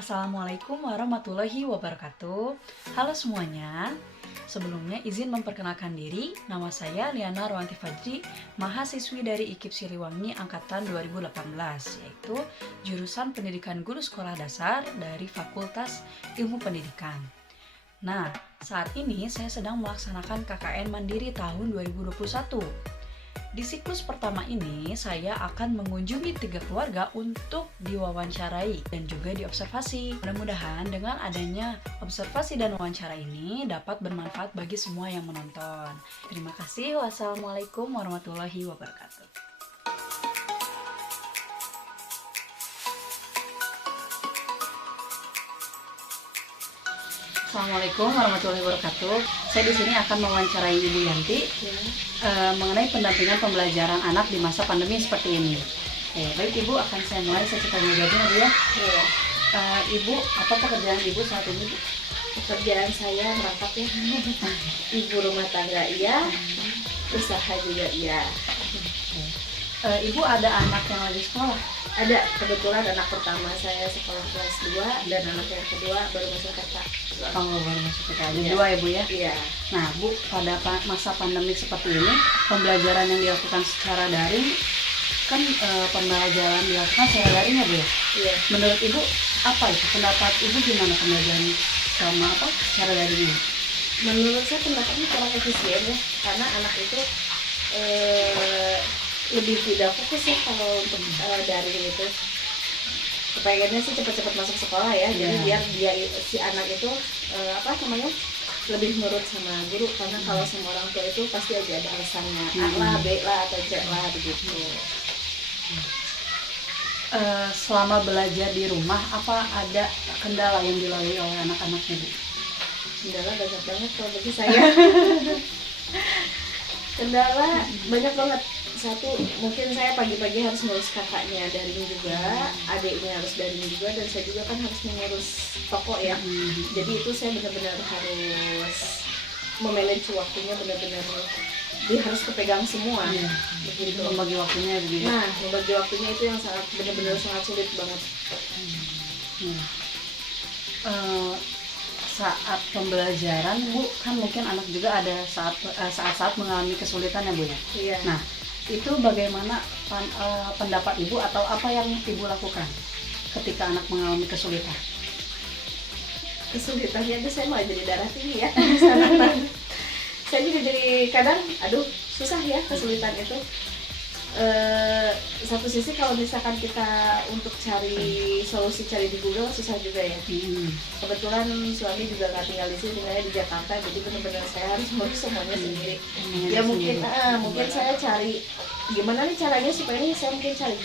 Assalamualaikum warahmatullahi wabarakatuh. Halo semuanya. Sebelumnya izin memperkenalkan diri. Nama saya Liana Rowanti Fajri, mahasiswi dari IKIP Siliwangi angkatan 2018, yaitu jurusan Pendidikan Guru Sekolah Dasar dari Fakultas Ilmu Pendidikan. Nah, saat ini saya sedang melaksanakan KKN Mandiri tahun 2021. Di siklus pertama ini, saya akan mengunjungi 3 keluarga untuk diwawancarai dan juga diobservasi. Mudah-mudahan dengan adanya observasi dan wawancara ini dapat bermanfaat bagi semua yang menonton. Terima kasih. Wassalamualaikum warahmatullahi wabarakatuh. Assalamualaikum warahmatullahi wabarakatuh. Saya di sini akan mewawancarai Ibu Yanti mengenai pendampingan pembelajaran anak di masa pandemi seperti ini. Baik Ibu, akan saya mulai sesuai menjawabnya Bu ya. Ibu, apa pekerjaan Ibu saat ini Bu? Pekerjaan saya merangkap ya. Ibu rumah tangga iya, usaha juga iya. Ibu ada anak yang lagi sekolah? Ada, kebetulan anak pertama saya sekolah kelas 2 dan anak yang kedua baru masuk TK. Oh, baru masuk TK. Ada Iya. 2 ya Bu ya? Iya. Nah Bu, pada masa pandemi seperti ini, pembelajaran yang dilakukan secara daring, kan pembelajaran dilakukan secara daring ya Bu ya? Iya. Menurut Ibu, apa itu? Pendapat Ibu gimana pembelajaran sama secara daring ini? Menurut saya pendapatnya kurang efisien ya, karena anak itu lebih tidak fokus ya kalau untuk daring itu. Kepengennya sih cepat-cepat masuk sekolah ya, jadi biar dia si anak itu lebih nurut sama guru, karena kalau sama orang tua itu pasti aja ada alasannya, A lah, B lah, atau C lah begitu. Selama belajar di rumah, apa ada kendala yang dilalui oleh anak-anaknya Bu? Kendala banyak banget kalau bagi saya. Kendala banyak banget. Satu, mungkin saya pagi-pagi harus ngurus kakaknya daring juga, adiknya harus daring juga, dan saya juga kan harus mengurus toko ya. Jadi itu saya benar-benar harus memanage waktunya, benar-benar dia harus kepegang semua. Begitu. Membagi waktunya begitu. Nah, membagi waktunya itu yang sangat benar-benar sangat sulit banget. Saat pembelajaran Bu, kan mungkin anak juga ada saat-saat mengalami kesulitan ya Bu ya. Iya. Nah, itu bagaimana pendapat Ibu atau apa yang Ibu lakukan ketika anak mengalami kesulitan? Kesulitannya itu saya malah jadi darah tinggi ya. Saya juga jadi kadang susah ya kesulitan itu. Satu sisi kalau misalkan kita untuk cari solusi, cari di Google susah juga ya. Kebetulan suami juga nggak tinggal di sini, tinggalnya di Jakarta, jadi benar-benar saya harus ngurus semuanya sendiri. Ya mungkin saya cari gimana nih caranya supaya ini, saya mungkin cari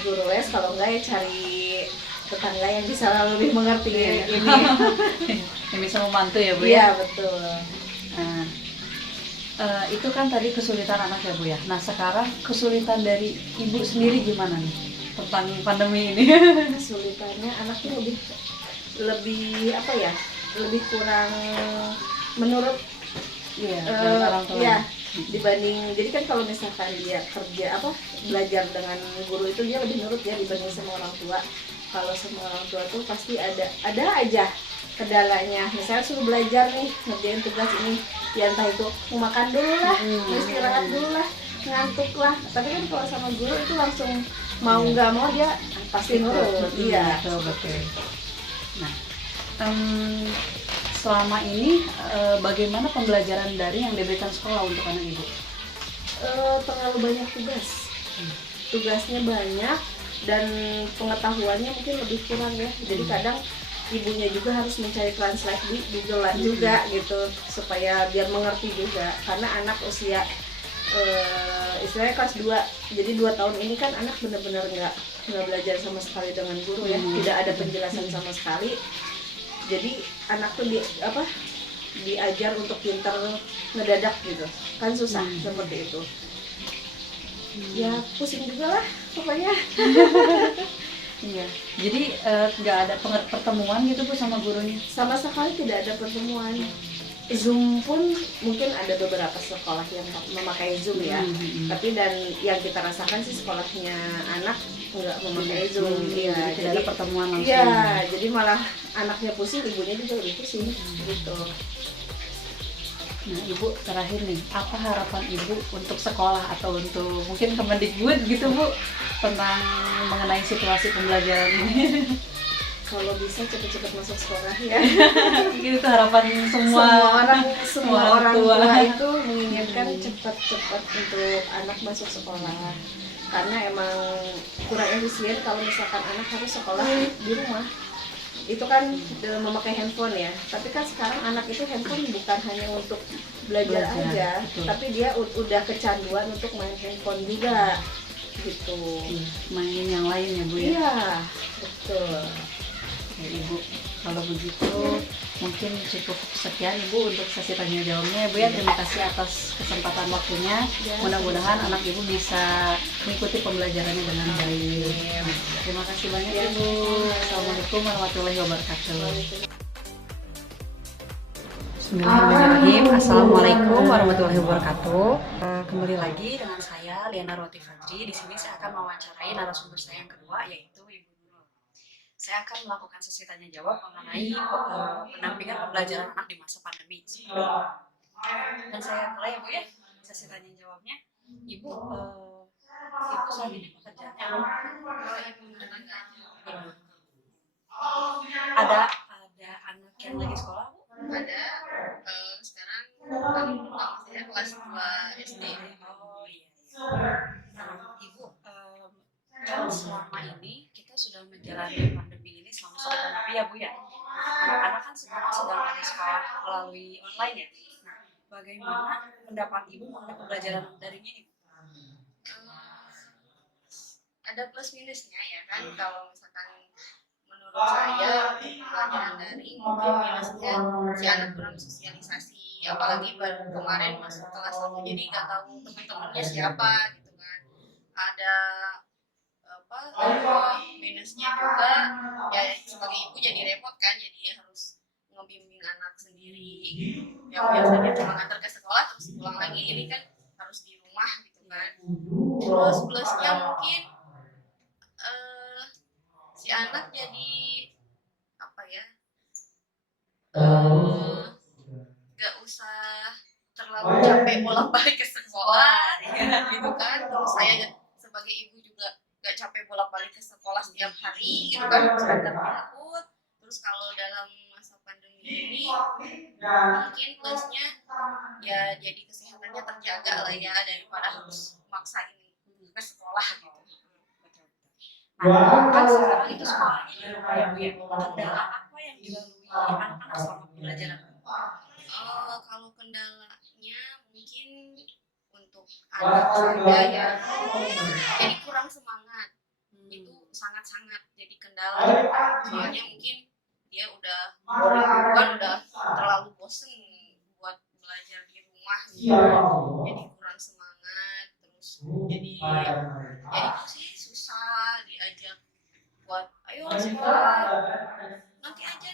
guru les, kalau enggak ya cari tetangga yang bisa lebih mengerti ini. Yang bisa membantu ya Bu ya? Iya betul. Itu kan tadi kesulitan anak ya Bu ya. Nah sekarang kesulitan dari Ibu sendiri gimana nih tentang pandemi ini? Kesulitannya anaknya lebih apa ya? Lebih kurang menurut dari orang tua. ya, dibanding, jadi kan kalau misalkan dia belajar dengan guru itu dia lebih nurut ya dibanding sama orang tua. Kalau sama orang tua tuh pasti ada aja kendalanya. Misalnya suruh belajar nih, ngerjain tugas ini, ya entah itu mau makan dulu lah, mau istirahat dulu lah, ngantuk lah. Tapi kan kalau sama guru itu langsung mau nggak mau dia pasti nurut. Iya. Betul. Nah, selama ini bagaimana pembelajaran daring yang diberikan sekolah untuk anak Ibu? Terlalu banyak tugas. Tugasnya banyak dan pengetahuannya mungkin lebih kurang ya. Jadi kadang ibunya juga harus mencari translate di Google juga gitu, supaya biar mengerti juga, karena anak usia istilahnya kelas 2, jadi 2 tahun ini kan anak benar-benar nggak belajar sama sekali dengan guru ya, tidak ada penjelasan sama sekali. Jadi anak tuh diajar untuk pintar ngedadak gitu kan, susah seperti itu. Ya pusing juga lah pokoknya. Iya, jadi nggak ada pertemuan gitu Bu sama gurunya? Sama sekali tidak ada pertemuan. Zoom pun mungkin ada beberapa sekolah yang memakai Zoom ya. Tapi dan yang kita rasakan sih sekolahnya anak nggak memakai Zoom. Iya, tidak ada pertemuan langsung. Iya, jadi malah anaknya pusing, ibunya juga lebih pusing gitu. Nah, Ibu terakhir nih, apa harapan Ibu untuk sekolah atau untuk mungkin Kemendikbud gitu Bu tentang mengenai situasi pembelajaran ini? Kalau bisa cepet-cepet masuk sekolah ya. Mungkin itu harapan semua Semua orang tua itu menginginkan cepat-cepat untuk anak masuk sekolah. Karena emang kurang efisien kalau misalkan anak harus sekolah di rumah. Itu kan memakai handphone ya. Tapi kan sekarang anak itu handphone bukan hanya untuk belajar aja, betul. tapi dia udah kecanduan untuk main handphone juga gitu. Main yang lain ya Bu ya? Iya, betul. Ya Ibu, kalau begitu mungkin cukup sekian Ibu untuk sesi tanya jawabnya Bu ya. Terima kasih atas kesempatan waktunya. Mudah-mudahan anak Ibu bisa mengikuti pembelajarannya dengan baik. Terima kasih banyak Ibu. Assalamualaikum warahmatullahi wabarakatuh. Bismillahirrahmanirrahim. Assalamualaikum warahmatullahi wabarakatuh. Kembali lagi dengan saya Liana Roti Fadri. Di sini saya akan mewawancarai narasumber saya yang kedua, yaitu Ibu Nurul. Saya akan melakukan sesi tanya jawab mengenai pendampingan pembelajaran anak di masa pandemi. Dan saya mulai ya Bu ya sesi tanya jawabnya. Ibu, Ibu saat ini pekerjaannya apa? Ibu ada anak yang lagi sekolah Bu? Ada. Sekarang anak pertama saya kelas 2 SD. Oh iya. Ibu, kan selama ini kita sudah menjalani pandemi ini selama 1 tahun lebih ya Bu ya. Anak-anak kan sekarang sedang ada sekolah melalui online ya. Nah, bagaimana pendapat Ibu mengenai pembelajaran daring ini? Ada plus minusnya ya kan. Kalau misalkan menurut saya untuk pembelajaran daring mungkin minusnya si anak kurang sosialisasi, apalagi baru kemarin masuk kelas 1 jadi nggak tahu teman-temannya siapa gitu kan. Ada minusnya juga ya, sebagai ibu jadi repot kan, jadi harus ngebimbing anak sendiri gitu. Yang biasanya cuma ngantar ke sekolah terus pulang lagi, ini kan harus di rumah gitu kan. Terus plusnya mungkin si anak jadi apa ya, gak usah terlalu capek bolak-balik ke sekolah ya, gitu kan. Terus saya sebagai ibu juga gak capek bolak-balik ke sekolah setiap hari gitu kan, harus antar jemput. Terus kalau dalam masa pandemi ini mungkin plusnya ya jadi kesehatannya terjaga lah ya, daripada harus maksain ke sekolah gitu. Nah, kan sekarang itu sekolahnya di rumah ya Bu ya. Kendala apa yang dilalui anak-anak selama pembelajaran? Kalau kendalanya mungkin untuk anak saya ya, jadi kurang semangat. Itu sangat-sangat jadi kendala. Soalnya mungkin dia udah terlalu bosen buat belajar di rumah gitu. Jadi kurang semangat, terus jadi itu sih susah diajak buat ayo sekolah, nanti aja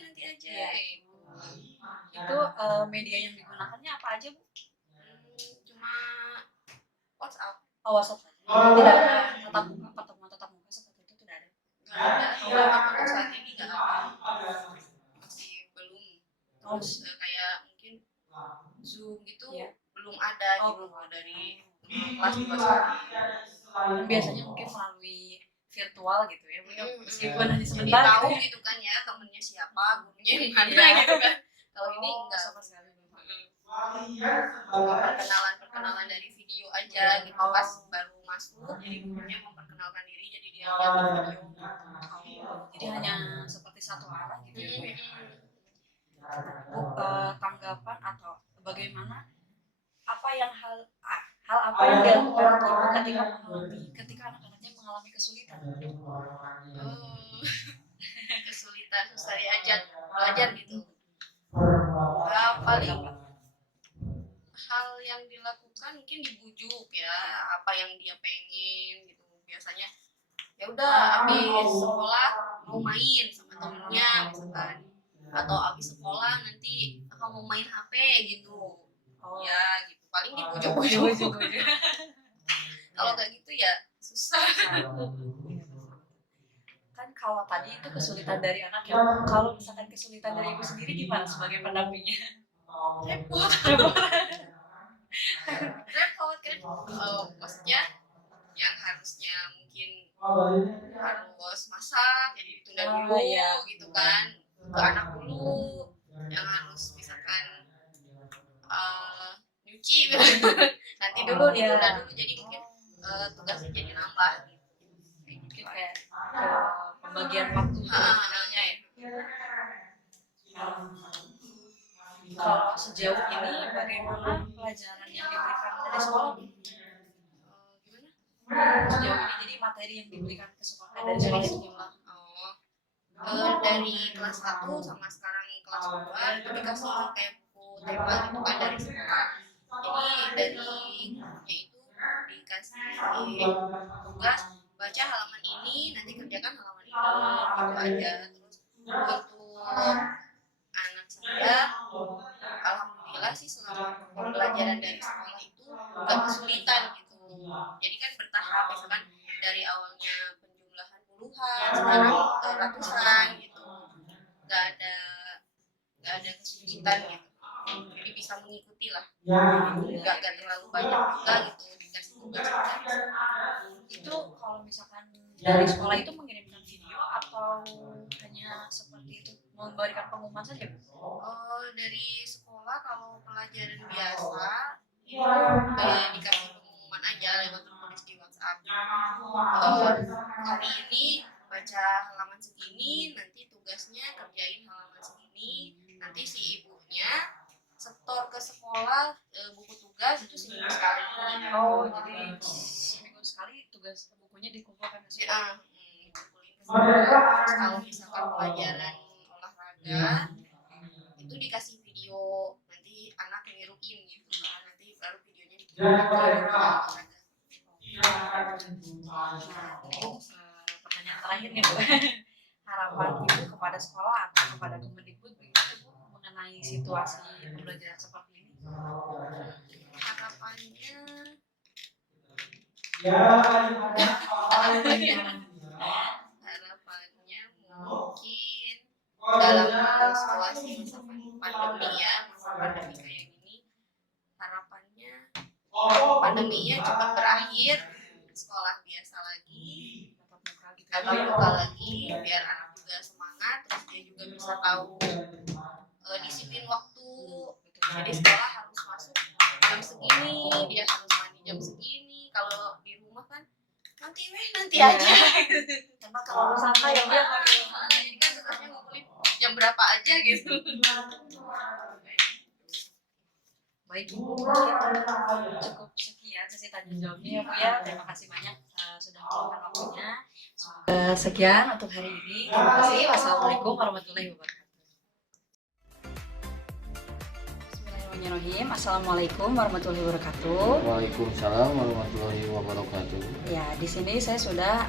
Itu media yang digunakannya apa aja Bu? cuma WhatsApp. Oh, WhatsApp saja. Tidak ada tatap muka, pertemuan tatap muka seperti itu tidak ada. Nggak ada, untuk saat ini nggak ada, masih belum. Terus kayak mungkin Zoom gitu belum ada gitu dari kelas Dan biasanya mungkin melalui virtual gitu ya Bu ya, meskipun hanya jadi sebentar tahu gitu ya. gitu kan ya, temennya siapa, gurunya yang mana gitu kan. Kalau ini enggak, sama sekali belum. perkenalan dari video aja gitu, pas baru masuk jadi gurunya memperkenalkan diri, jadi dia lihat di video. Jadi hanya seperti satu arah gitu ya Bu ya. Bu, tanggapan atau bagaimana apa yang hal apa yang dilakukan Ibu ketika anak-anaknya mengalami kesulitan? Kesulitan, susah diajak belajar gitu. Paling hal yang dilakukan mungkin dibujuk ya, apa yang dia pengen gitu. Biasanya ya udah habis sekolah mau main sama temennya misalkan, atau habis sekolah nanti kamu main HP gitu. Oh. Ya gitu, paling dipujuk-pujuk. Kalau nggak gitu ya susah. Kan kalau tadi itu kesulitan dari anak ya, kalau misalkan kesulitan dari ibu sendiri gimana sebagai pendampingnya? Repot kan. Maksudnya yang harusnya mungkin harus masak jadi ditunda dulu gitu kan, ke anak dulu yang harus misalkan nyuci nanti dulu ditunda dulu, jadi mungkin tugasnya jadi nambah gitu. Mungkin kayak pembagian waktu sebenarnya ya. Kalau sejauh ini bagaimana pelajaran yang diberikan dari sekolah? Gimana? Sejauh ini jadi materi yang diberikan ke sekolah dari sekolah itu gimana? Dari kelas 1 sama sekarang kelas 2 itu dikasih kayak buku tema gitu kan dari sekolah. Jadi dari bukunya itu dikasih tugas baca halaman ini, nanti kerjakan halaman ini, gitu aja. Terus untuk anak saya, alhamdulillah sih selama pembelajaran dari sekolah itu gak kesulitan gitu. Jadi kan bertahap, misalkan dari awalnya penjumlahan puluhan, sekarang ratusan gitu. Gak ada kesulitan gitu. Jadi bisa mengikuti lah. Gak terlalu banyak juga gitu dikasih tugas. Itu kalau misalkan dari sekolah itu mengirimkan video atau hanya seperti itu memberikan pengumuman saja? Dari sekolah kalau pelajaran biasa itu dikasih pengumuman aja lewat tertulis di WhatsApp. Hari ini baca halaman segini, nanti tugasnya kerjain halaman segini, nanti si ibunya setor ke sekolah buku tugas itu seminggu sekali. Oh, jadi seminggu sekali tugas bukunya dikumpulkan ke sekolah. Dikumpulin ke sekolah. Kalau misalkan pelajaran olahraga itu dikasih video, nanti anak niruin gitu kan, nanti baru videonya dikirim ke olahraga. Pertanyaan terakhir nih Bu, harapan Ibu kepada sekolah atau kepada Kemendikbud begitu Bu mengenai situasi pembelajaran seperti ini? Harapannya mungkin dalam situasi masa pandemi ya, masa pandemi kayak gini, harapannya pandeminya cepat berakhir, sekolah biasa lagi, tatap muka lagi, biar anak juga semangat, terus dia juga bisa tahu disiplin waktu. Jadi sekolah harus masuk jam segini, dia harus mandi jam segini. Kalau di rumah kan nanti aja. Karena terlalu santai ya Bu. Jadi kan tugasnya ngumpulin jam berapa aja gitu. Baik Ibu, mungkin cukup sekian sesi tanya jawabnya ya Bu ya. Terima kasih banyak sudah meluangkan waktunya. Sekian untuk hari ini. Terima kasih. Wassalamualaikum warahmatullahi wabarakatuh. Bismillahirrahmanirrahim. Assalamualaikum warahmatullahi wabarakatuh. Waalaikumsalam warahmatullahi wabarakatuh. Ya, di sini saya sudah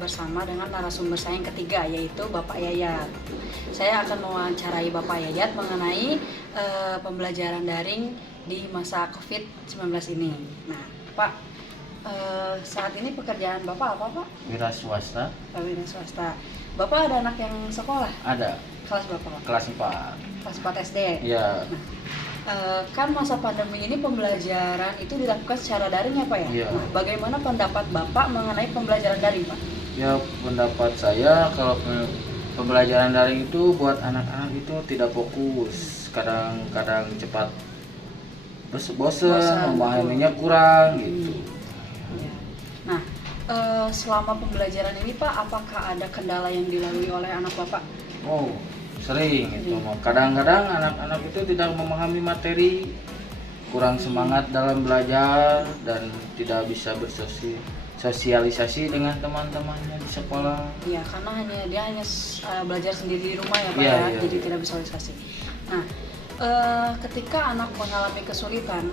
bersama dengan narasumber saya yang ketiga, yaitu Bapak Yayat. Saya akan mewawancarai Bapak Yayat mengenai pembelajaran daring di masa COVID-19 ini. Nah, Pak, saat ini pekerjaan Bapak apa Pak? Wira swasta. Wira swasta. Bapak ada anak yang sekolah? Ada. Kelas berapa Pak? Kelas 4. Kelas 4 SD? Iya. Nah, kan masa pandemi ini pembelajaran itu dilakukan secara daring ya Pak ya? Iya. Nah, bagaimana pendapat Bapak mengenai pembelajaran daring Pak? Ya, pendapat saya kalau pembelajaran daring itu buat anak-anak itu tidak fokus. Kadang-kadang cepat bosan, memahaminya kurang gitu. Nah, selama pembelajaran ini Pak, apakah ada kendala yang dilalui oleh anak Bapak? Oh, sering itu. Kadang-kadang anak-anak itu tidak memahami materi, kurang semangat dalam belajar dan tidak bisa bersosialisasi dengan teman-temannya di sekolah. Iya, karena dia hanya belajar sendiri di rumah ya Pak Iya, ya, iya. jadi tidak bersosialisasi. Nah, ketika anak mengalami kesulitan,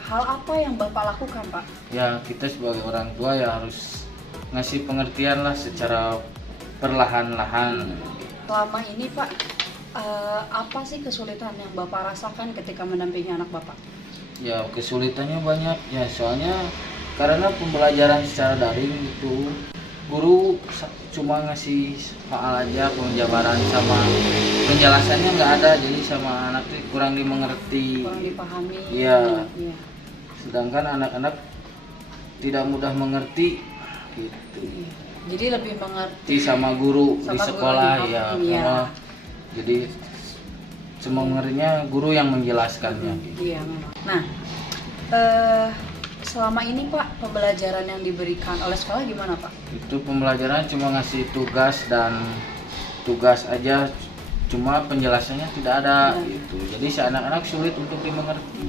hal apa yang Bapak lakukan Pak? Ya, kita sebagai orang tua ya harus ngasih pengertian lah secara perlahan-lahan. Selama ini Pak, Apa sih kesulitan yang Bapak rasakan ketika mendampingi anak Bapak? Ya kesulitannya banyak ya, soalnya karena pembelajaran secara daring itu guru cuma ngasih soal aja, penjabaran sama penjelasannya nggak ada, jadi sama anak itu kurang dimengerti. Kurang dipahami. Iya. Iya. Sedangkan anak-anak tidak mudah mengerti gitu. Iya. Jadi lebih mengerti Sama guru di Sama guru sekolah di ya. kampung, iya. Kalau jadi semengertinya guru yang menjelaskannya. Gitu. Iya memang. Nah, selama ini Pak, pembelajaran yang diberikan oleh sekolah gimana Pak? Itu pembelajaran cuma ngasih tugas dan tugas aja, cuma penjelasannya tidak ada gitu. Jadi si anak-anak sulit untuk dimengerti.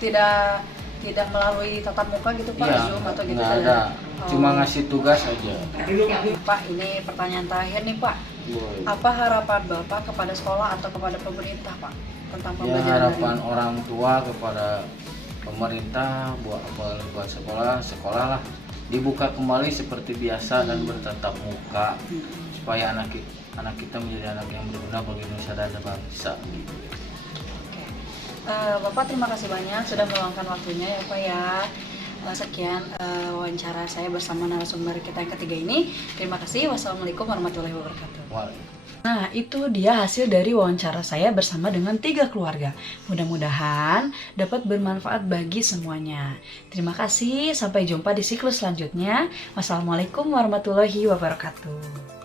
Tidak melalui tatap muka gitu Pak, Iya, Zoom atau gitu? nggak ada. Cuma ngasih tugas aja. Pak, ini pertanyaan terakhir nih Pak. Boleh. Apa harapan Bapak kepada sekolah atau kepada pemerintah Pak tentang Ya pembelajaran harapan daring? orang tua kepada pemerintah buat sekolah lah dibuka kembali seperti biasa dan bertatap muka supaya anak kita menjadi anak yang berguna bagi nusa dan bangsa. Oke. Bapak terima kasih banyak sudah meluangkan waktunya ya Pak ya. Sekian wawancara saya bersama narasumber kita yang ketiga ini. Terima kasih. Wassalamualaikum warahmatullahi wabarakatuh. Waalaikumsalam. Nah, itu dia hasil dari wawancara saya bersama dengan 3 keluarga. Mudah-mudahan dapat bermanfaat bagi semuanya. Terima kasih, sampai jumpa di siklus selanjutnya. Wassalamualaikum warahmatullahi wabarakatuh.